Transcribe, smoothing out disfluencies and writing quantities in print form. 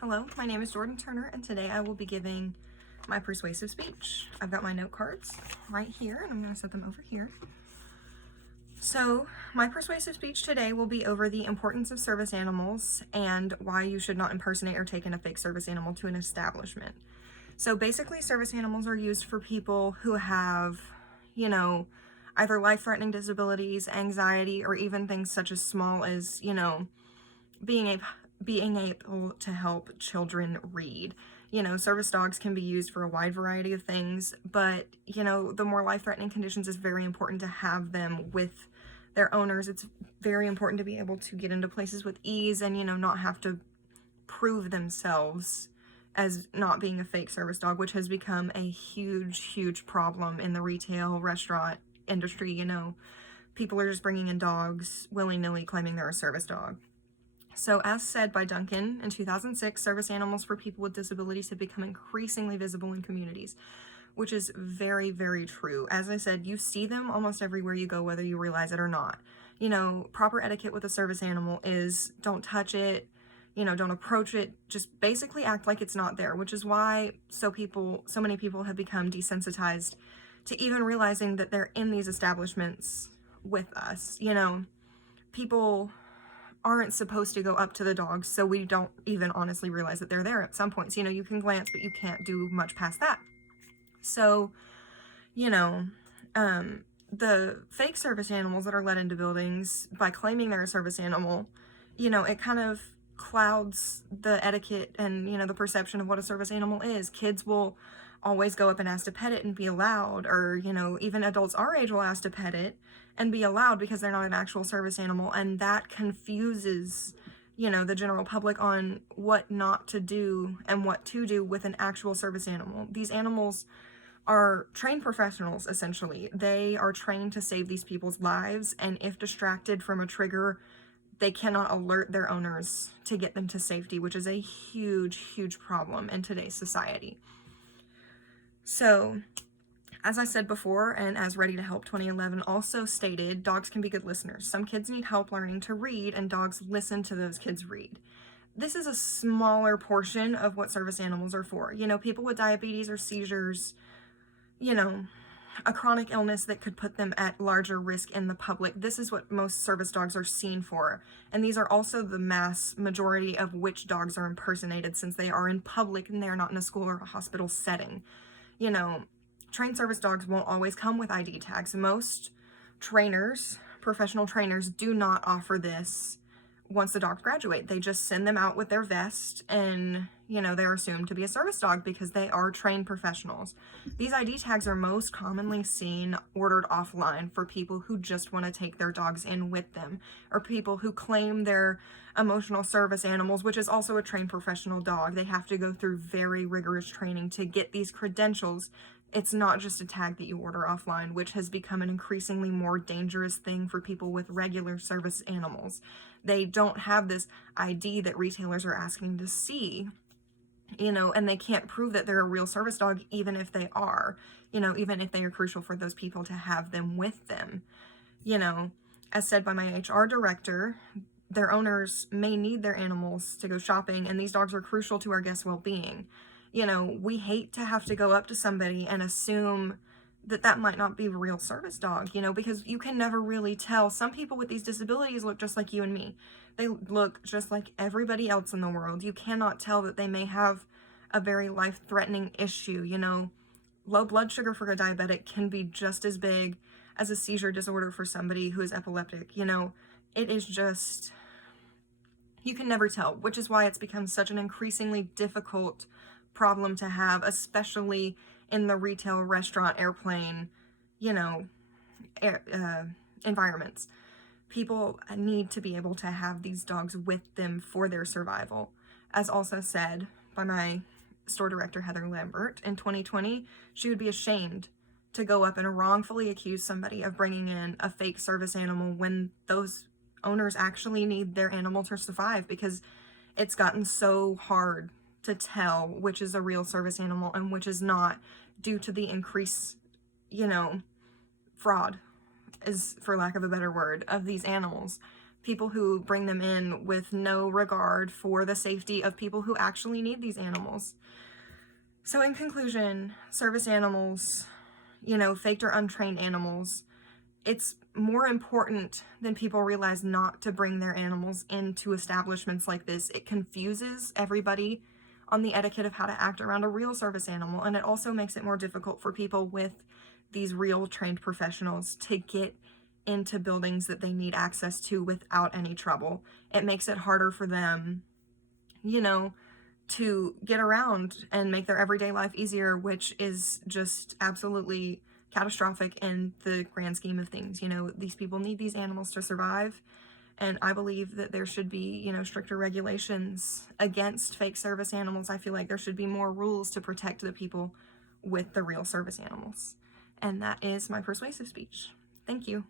Hello, my name is Jordan Turner, and today I will be giving my persuasive speech. I've got my note cards right here, and I'm going to set them over here. So, my persuasive speech today will be over the importance of service animals and why you should not impersonate or take in a fake service animal to an establishment. So basically, service animals are used for people who have, either life-threatening disabilities, anxiety, or even things such as small as, being able to help children read. Service dogs can be used for a wide variety of things, but, the more life-threatening conditions, it's very important to have them with their owners. It's very important to be able to get into places with ease and, not have to prove themselves as not being a fake service dog, which has become a huge problem in the retail restaurant industry. People are just bringing in dogs willy-nilly claiming they're a service dog. So as said by Duncan in 2006, service animals for people with disabilities have become increasingly visible in communities, which is very true. As I said, you see them almost everywhere you go, whether you realize it or not. Proper etiquette with a service animal is don't touch it, don't approach it, just basically act like it's not there, which is why so many people have become desensitized to even realizing that they're in these establishments with us. People aren't supposed to go up to the dogs, so we don't even honestly realize that they're there at some points. You can glance, but you can't do much past that. So, the fake service animals that are let into buildings by claiming they're a service animal, it kind of clouds the etiquette and, the perception of what a service animal is. Kids will always go up and ask to pet it and be allowed, or, even adults our age will ask to pet it and be allowed because they're not an actual service animal, and that confuses, the general public on what not to do and what to do with an actual service animal. These animals are trained professionals, essentially. They are trained to save these people's lives, and if distracted from a trigger, they cannot alert their owners to get them to safety, which is a huge problem in today's society. So, as I said before, and as Ready to Help 2011 also stated, dogs can be good listeners. Some kids need help learning to read, and dogs listen to those kids read. This is a smaller portion of what service animals are for. People with diabetes or seizures, a chronic illness that could put them at larger risk in the public. This is what most service dogs are seen for. And these are also the mass majority of which dogs are impersonated, since they are in public and they're not in a school or a hospital setting. Trained service dogs won't always come with ID tags. Most trainers, professional trainers, do not offer this once the dogs graduate. They just send them out with their vest, and, they're assumed to be a service dog because they are trained professionals. These ID tags are most commonly seen ordered offline for people who just want to take their dogs in with them, or people who claim they're emotional service animals, which is also a trained professional dog. They have to go through very rigorous training to get these credentials. It's not just a tag that you order offline, which has become an increasingly more dangerous thing for people with regular service animals. They don't have this ID that retailers are asking to see, and they can't prove that they're a real service dog, even if they are, even if they are crucial for those people to have them with them. As said by my HR director, their owners may need their animals to go shopping, and these dogs are crucial to our guests' well-being. We hate to have to go up to somebody and assume that might not be a real service dog, because you can never really tell. Some people with these disabilities look just like you and me. They look just like everybody else in the world. You cannot tell that they may have a very life-threatening issue. Low blood sugar for a diabetic can be just as big as a seizure disorder for somebody who is epileptic. It is just, you can never tell, which is why it's become such an increasingly difficult problem to have, especially in the retail, restaurant, airplane, environments. People need to be able to have these dogs with them for their survival. As also said by my store director, Heather Lambert, in 2020, she would be ashamed to go up and wrongfully accuse somebody of bringing in a fake service animal when those owners actually need their animal to survive, because it's gotten so hard to tell which is a real service animal and which is not, due to the increase, fraud, is for lack of a better word, of these animals. people who bring them in with no regard for the safety of people who actually need these animals. So in conclusion, service animals, faked or untrained animals, it's more important than people realize not to bring their animals into establishments like this. It confuses everybody on the etiquette of how to act around a real service animal, and it also makes it more difficult for people with these real trained professionals to get into buildings that they need access to without any trouble. It makes it harder for them, to get around and make their everyday life easier, which is just absolutely catastrophic in the grand scheme of things. These people need these animals to survive, and I believe that there should be, stricter regulations against fake service animals. I feel like there should be more rules to protect the people with the real service animals. And that is my persuasive speech. Thank you.